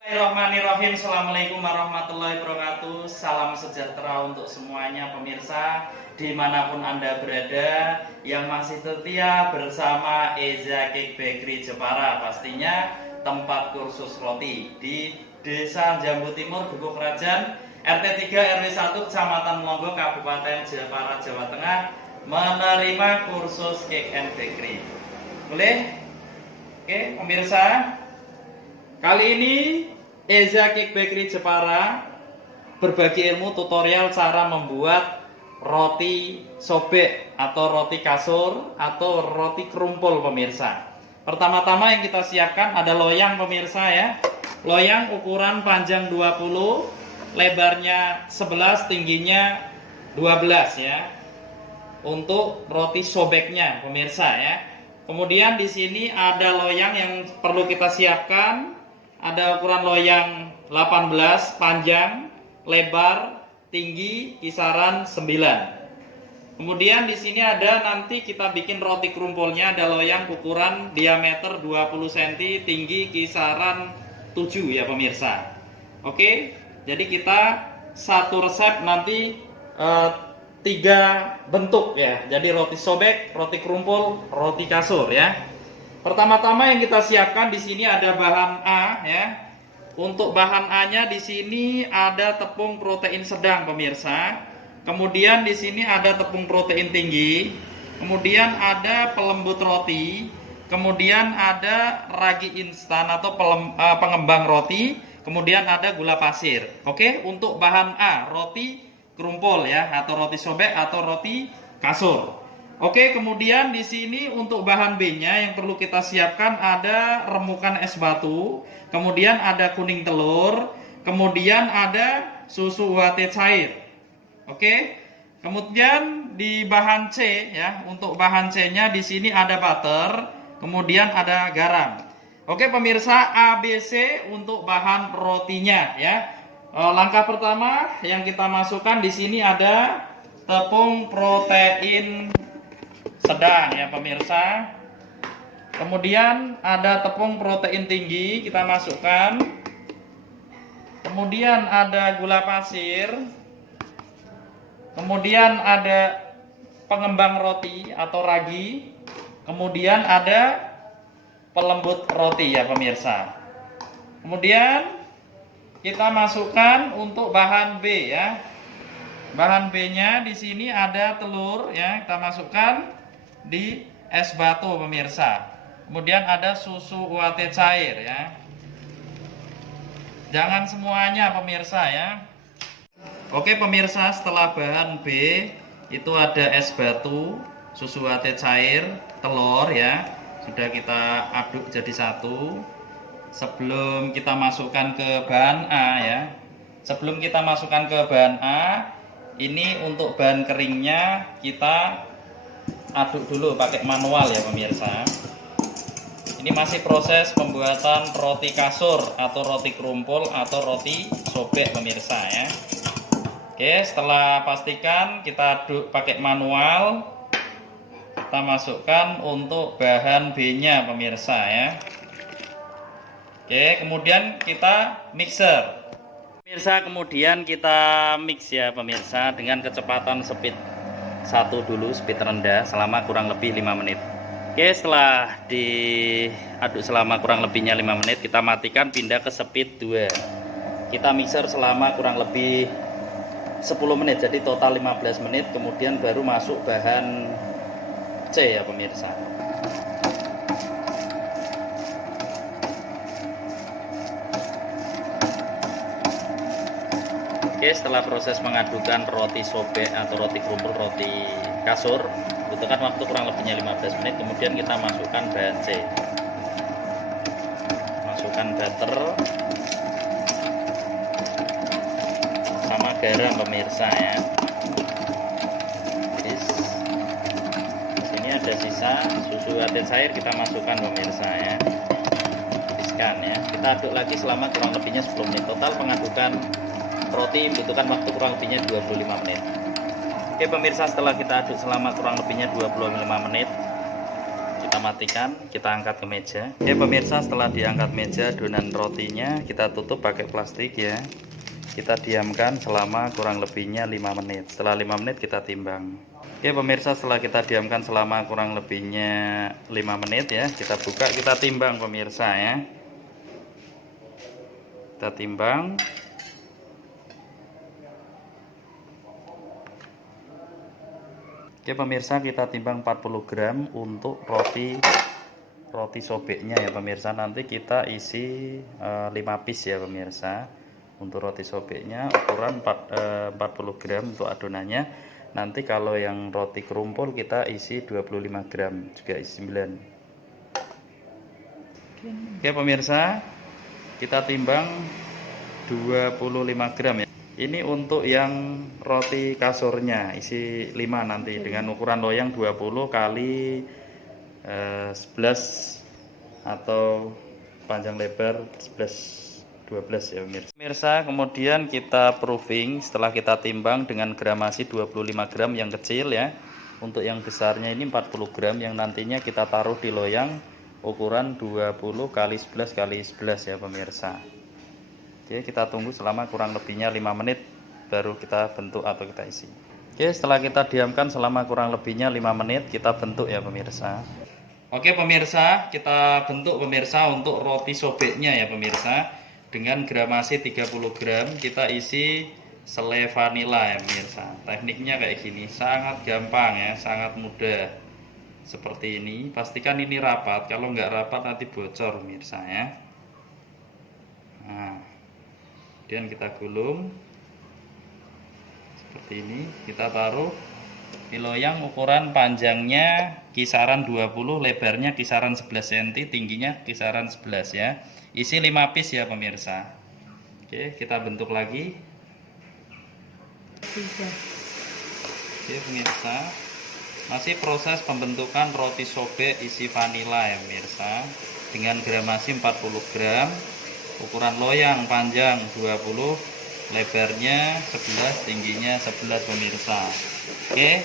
Bismillahirrahmanirrahim. Assalamualaikum warahmatullahi wabarakatuh. Salam sejahtera untuk semuanya pemirsa dimanapun Anda berada, yang masih setia bersama Eza Cake Bakery Jepara, pastinya tempat kursus roti di Desa Jambu Timur, Dukuh Kerajaan, RT 3 RW 1 Kecamatan Melongo, Kabupaten Jepara, Jawa Tengah, menerima kursus cake and bakery. Boleh? Oke pemirsa, kali ini Eza Cake Bakery Jepara berbagi ilmu tutorial cara membuat roti sobek atau roti kasur atau roti kerumpul pemirsa. Pertama-tama yang kita siapkan ada loyang pemirsa ya. Loyang ukuran panjang 20, lebarnya 11, tingginya 12 ya. Untuk roti sobeknya pemirsa ya. Kemudian di sini ada loyang yang perlu kita siapkan. Ada ukuran loyang 18, panjang, lebar, tinggi kisaran 9. Kemudian di sini ada nanti kita bikin roti kerumpulnya, ada loyang ukuran diameter 20 cm, tinggi kisaran 7 ya pemirsa. Oke, jadi kita satu resep nanti 3 bentuk ya. Jadi roti sobek, roti kerumpul, roti kasur ya. Pertama-tama yang kita siapkan di sini ada bahan A ya. Untuk bahan A-nya di sini ada tepung protein sedang pemirsa. Kemudian di sini ada tepung protein tinggi. Kemudian ada pelembut roti. Kemudian ada ragi instan atau pengembang roti. Kemudian ada gula pasir. Oke, untuk bahan A roti kerumpul ya, atau roti sobek atau roti kasur. Oke, kemudian di sini untuk bahan B-nya yang perlu kita siapkan ada remukan es batu, kemudian ada kuning telur, kemudian ada susu UHT cair. Oke. Kemudian di bahan C ya, untuk bahan C-nya di sini ada butter, kemudian ada garam. Oke, pemirsa, ABC untuk bahan rotinya ya. Langkah pertama yang kita masukkan di sini ada tepung protein sedang ya pemirsa. Kemudian ada tepung protein tinggi kita masukkan. Kemudian ada gula pasir. Kemudian ada pengembang roti atau ragi. Kemudian ada pelembut roti ya pemirsa. Kemudian kita masukkan untuk bahan B ya. Bahan B-nya di sini ada telur ya, kita masukkan di es batu pemirsa. Kemudian ada susu UHT cair ya. Jangan semuanya pemirsa ya. Oke pemirsa, setelah bahan B itu ada es batu, susu UHT cair, telur ya. Sudah kita aduk jadi satu. Sebelum kita masukkan ke bahan A ya. Sebelum kita masukkan ke bahan A, ini untuk bahan keringnya kita aduk dulu pakai manual ya pemirsa. Ini masih proses pembuatan roti kasur atau roti kerumpul atau roti sobek pemirsa ya. Oke, setelah pastikan kita aduk pakai manual, kita masukkan untuk bahan B-nya pemirsa ya. Oke, kemudian kita mixer. Pemirsa, kemudian kita mix ya pemirsa dengan kecepatan speed 1 dulu, speed rendah selama kurang lebih 5 menit. Oke, setelah diaduk selama kurang lebihnya 5 menit, kita matikan, pindah ke speed 2. Kita mixer selama kurang lebih 10 menit, jadi total 15 menit. Kemudian baru masuk bahan C ya pemirsa. Oke, setelah proses mengadukan roti sobek atau roti kerumpul, roti kasur, butuhkan waktu kurang lebihnya 15 menit. Kemudian kita masukkan bahan C. Masukkan butter sama garam pemirsa ya. Di sini ada sisa susu UHT cair, kita masukkan pemirsa ya. Tiriskan ya. Kita aduk lagi selama kurang lebihnya 10 menit. Total pengadukan roti membutuhkan waktu kurang lebihnya 25 menit. Oke pemirsa, setelah kita aduk selama kurang lebihnya 25 menit, Kita matikan, kita angkat ke meja. Oke pemirsa, setelah diangkat meja, adonan rotinya kita tutup pakai plastik ya. Kita diamkan selama kurang lebihnya 5 menit. Setelah 5 menit kita timbang. Oke pemirsa, setelah kita diamkan selama kurang lebihnya 5 menit ya, kita buka, kita timbang pemirsa ya. Kita timbang. Oke pemirsa, kita timbang 40 gram untuk roti sobeknya ya pemirsa. Nanti kita isi 5 piece ya pemirsa. Untuk roti sobeknya ukuran 40 gram untuk adonannya. Nanti kalau yang roti kerumpul kita isi 25 gram, juga isi 9. Oke pemirsa, kita timbang 25 gram ya. Ini untuk yang roti kasurnya isi 5 nanti dengan ukuran loyang 20 kali 11 atau panjang lebar 12 ya pemirsa. Kemudian kita proofing setelah kita timbang dengan gramasi 25 gram yang kecil ya. Untuk yang besarnya ini 40 gram yang nantinya kita taruh di loyang ukuran 20 kali 11 kali 11 ya pemirsa. Oke, kita tunggu selama kurang lebihnya 5 menit baru kita bentuk atau kita isi. Oke, setelah kita diamkan selama kurang lebihnya 5 menit kita bentuk ya pemirsa. Oke pemirsa, kita bentuk pemirsa untuk roti sobeknya ya pemirsa. Dengan gramasi 30 gram kita isi selai vanila ya pemirsa. Tekniknya kayak gini, sangat gampang ya, sangat mudah. Seperti ini, pastikan ini rapat, kalau nggak rapat nanti bocor pemirsa ya. Nah, kemudian kita gulung seperti ini, kita taruh di loyang ukuran panjangnya kisaran 20, lebarnya kisaran 11 cm, tingginya kisaran 11 ya. Isi 5 piece ya pemirsa. Oke, kita bentuk lagi. Oke pemirsa, masih proses pembentukan roti sobek isi vanila ya pemirsa. Dengan gramasi 40 gram, ukuran loyang panjang 20, lebarnya 11, tingginya 11 pemirsa. Oke,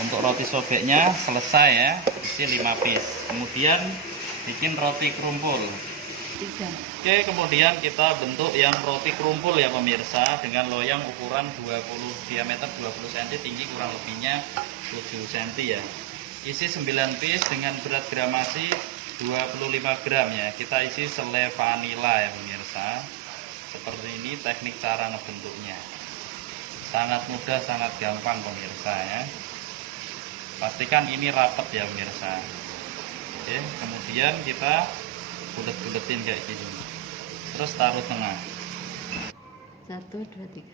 untuk roti sobeknya selesai ya, isi 5 piece. Kemudian bikin roti kerumpul. Oke, kemudian kita bentuk yang roti kerumpul ya pemirsa, dengan loyang ukuran 20, diameter 20 cm, tinggi kurang lebihnya 7 cm ya. Isi 9 piece dengan berat gramasi 25 gram ya. Kita isi selai vanila ya pemirsa. Seperti ini teknik cara ngebentuknya. Sangat mudah, sangat gampang pemirsa ya. Pastikan ini rapat ya pemirsa. Oke, kemudian kita bulet-buletin kayak gini. Terus taruh tengah. 1, 2, 3.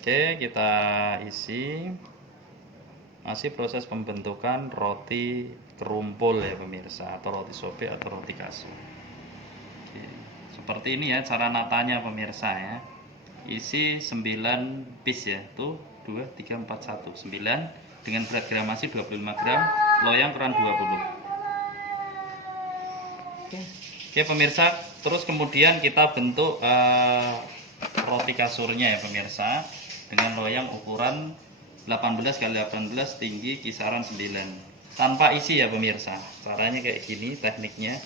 Oke, kita isi. Masih proses pembentukan roti kerumpul ya pemirsa, atau roti sobek atau roti kasur. Oke, seperti ini ya cara natanya pemirsa ya. Isi 9 piece ya. Tuh 2, 3, 4, 1, 9 dengan berat gramasi 25 gram, loyang ukuran 20. Oke pemirsa, terus kemudian kita bentuk roti kasurnya ya pemirsa, dengan loyang ukuran 18 kali 18, tinggi kisaran 9, tanpa isi ya pemirsa. Caranya kayak gini tekniknya,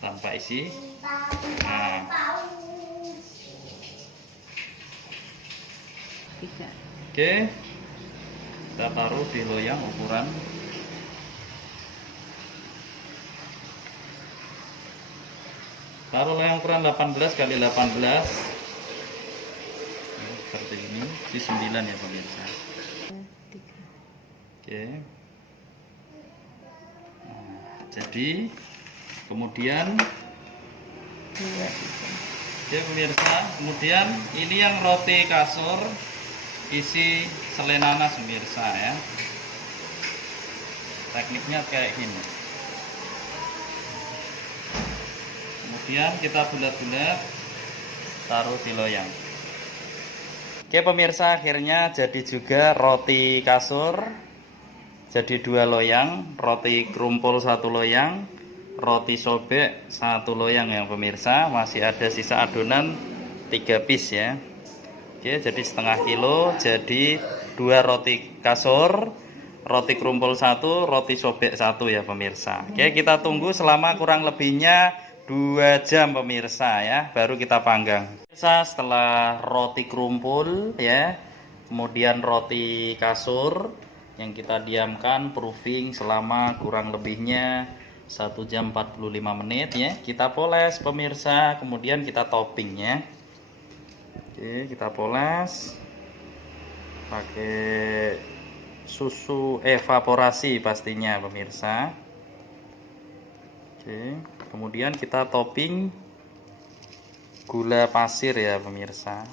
tanpa isi. Nah, 3. oke, kita taruh di loyang ukuran loyang ukuran 18 kali 18 seperti ini, di 9 ya pemirsa. Oke, nah, jadi kemudian ya pemirsa, kemudian ini yang roti kasur isi selai nanas pemirsa ya. Tekniknya kayak gini. Kemudian kita bulat-bulat taruh di loyang. Oke pemirsa, akhirnya jadi juga roti kasur. Jadi 2 loyang, roti kerumpul 1 loyang, roti sobek 1 loyang ya pemirsa. Masih ada sisa adonan 3 piece ya. Oke, jadi setengah kilo, jadi 2 roti kasur, roti kerumpul 1, roti sobek 1 ya pemirsa. Oke, kita tunggu selama kurang lebihnya 2 jam pemirsa ya, baru kita panggang. Pemirsa, setelah roti kerumpul ya, kemudian roti kasur yang kita diamkan proofing selama kurang lebihnya 1 jam 45 menit ya, kita poles pemirsa, kemudian kita topping ya. Oke, kita poles pakai susu evaporasi pastinya pemirsa. Oke, kemudian kita topping gula pasir ya pemirsa.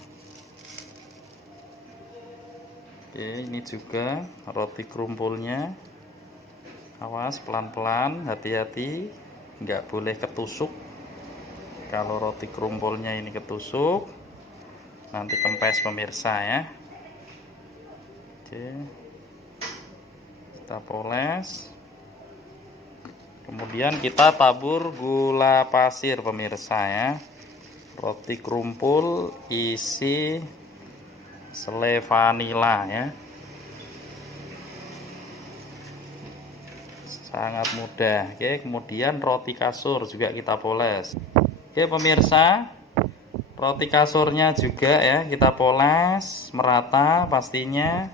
Oke, ini juga roti kerumpulnya. Awas, pelan-pelan, hati-hati, nggak boleh ketusuk. Kalau roti kerumpulnya ini ketusuk, nanti kempes pemirsa ya. Oke, kita poles, kemudian kita tabur gula pasir pemirsa ya. Roti kerumpul isi selai vanila ya, sangat mudah. Oke, kemudian roti kasur juga kita poles. Oke pemirsa, roti kasurnya juga ya kita poles merata, pastinya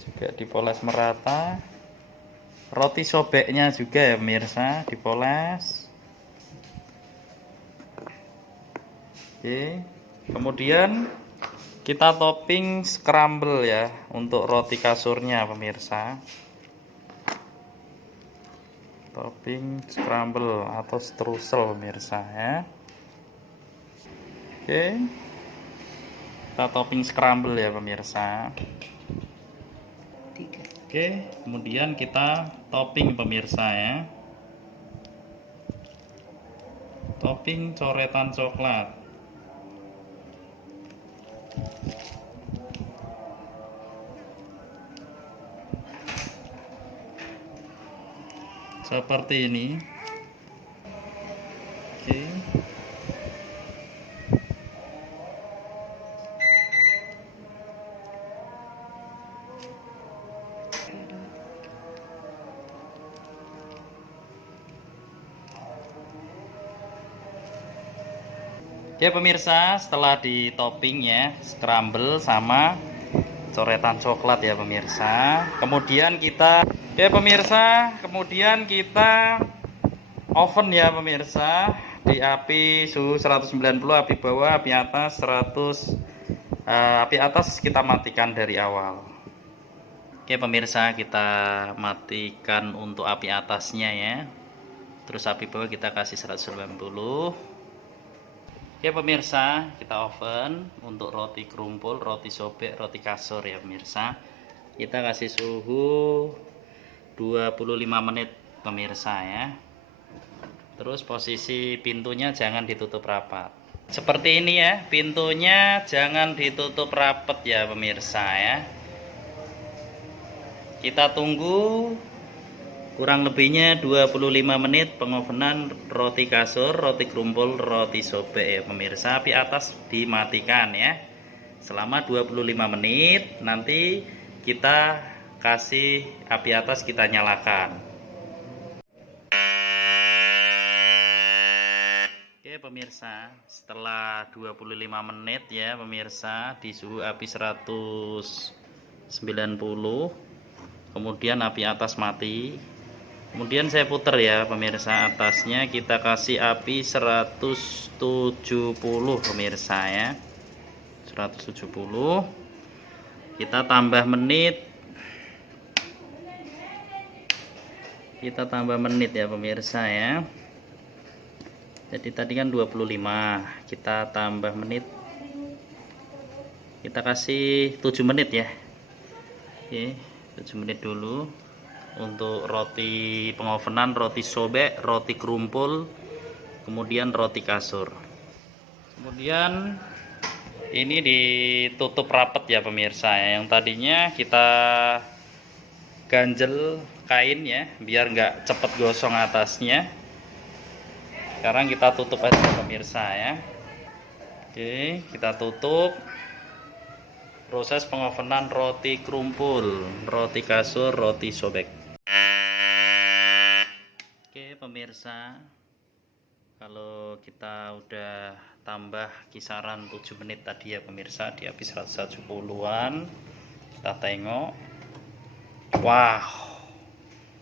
juga dipoles merata. Roti sobeknya juga ya pemirsa dipoles. Oke, kemudian kita topping scramble ya untuk roti kasurnya pemirsa. Topping scramble atau streusel pemirsa ya. Oke, kita topping scramble ya pemirsa. 3. Oke, kemudian kita topping pemirsa ya. Topping coretan coklat. Seperti ini. Oke. Oke pemirsa, setelah di topping ya, scramble sama coretan coklat ya pemirsa. Kemudian kita oven ya pemirsa, di api suhu 190, api bawah, api atas 100, api atas kita matikan dari awal. Oke pemirsa, kita matikan untuk api atasnya ya, terus api bawah kita kasih 190. Oke pemirsa, kita oven untuk roti kerumpul, roti sobek, roti kasur ya pemirsa. Kita kasih suhu 25 menit pemirsa ya. Terus posisi pintunya jangan ditutup rapat. Seperti ini ya, pintunya jangan ditutup rapat ya pemirsa ya. Kita tunggu kurang lebihnya 25 menit pengovenan roti kasur, roti kerumpul, roti sobek ya pemirsa. Api atas dimatikan ya selama 25 menit. Nanti kita kasih api atas, kita nyalakan. Oke pemirsa, setelah 25 menit ya pemirsa, di suhu api 190, kemudian api atas mati. Kemudian saya putar ya pemirsa, atasnya kita kasih api 170 pemirsa ya, 170. Kita tambah menit, ya pemirsa ya. Jadi tadi kan 25, kita tambah menit, kita kasih 7 menit ya. Oke, 7 menit dulu untuk roti pengovenan, roti sobek, roti kerumpul, kemudian roti kasur. Kemudian ini ditutup rapat ya pemirsa ya. Yang tadinya kita ganjel kain ya, biar nggak cepet gosong atasnya. Sekarang kita tutup aja pemirsa ya. Oke, kita tutup. Proses pengovenan roti krumpul, roti kasur, roti sobek. Oke pemirsa, kalau kita udah tambah kisaran 7 menit tadi ya pemirsa, di habis 170-an, kita tengok. Wow,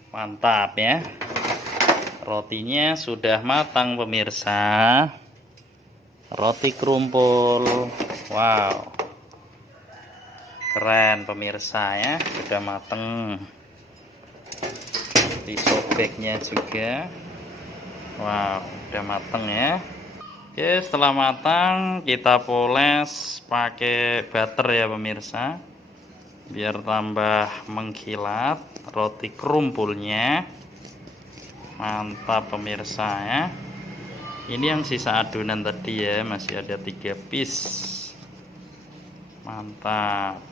mantap ya. Rotinya sudah matang pemirsa. Roti krumpul. Wow. Keren pemirsa ya, sudah mateng. Roti sobeknya juga. Wow, udah mateng ya. Oke, setelah matang kita poles pakai butter ya pemirsa. Biar tambah mengkilat roti krumpulnya. Mantap pemirsa ya. Ini yang sisa adonan tadi ya, masih ada 3 piece. Mantap.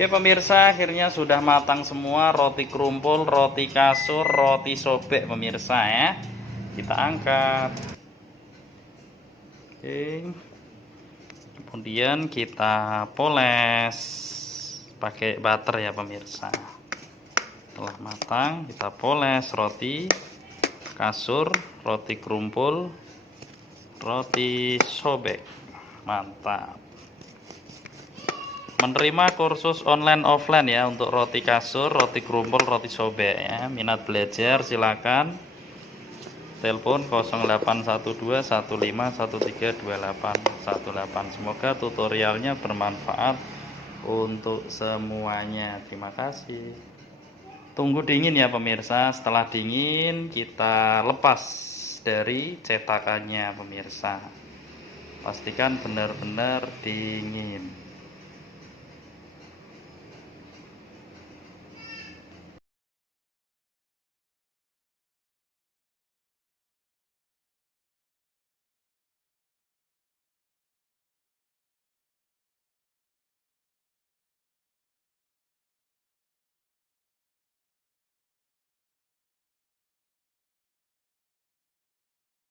Oke pemirsa, akhirnya sudah matang semua roti krumpul, roti kasur, roti sobek pemirsa ya. Kita angkat. Oke. Kemudian kita poles pakai butter ya pemirsa. Setelah matang kita poles roti kasur, roti krumpul, roti sobek. Mantap. Menerima kursus online offline ya untuk roti kasur, roti krumpul, roti sobek ya. Minat belajar silakan telepon 081215132818. Semoga tutorialnya bermanfaat untuk semuanya. Terima kasih. Tunggu dingin ya pemirsa. Setelah dingin kita lepas dari cetakannya pemirsa. Pastikan benar-benar dingin.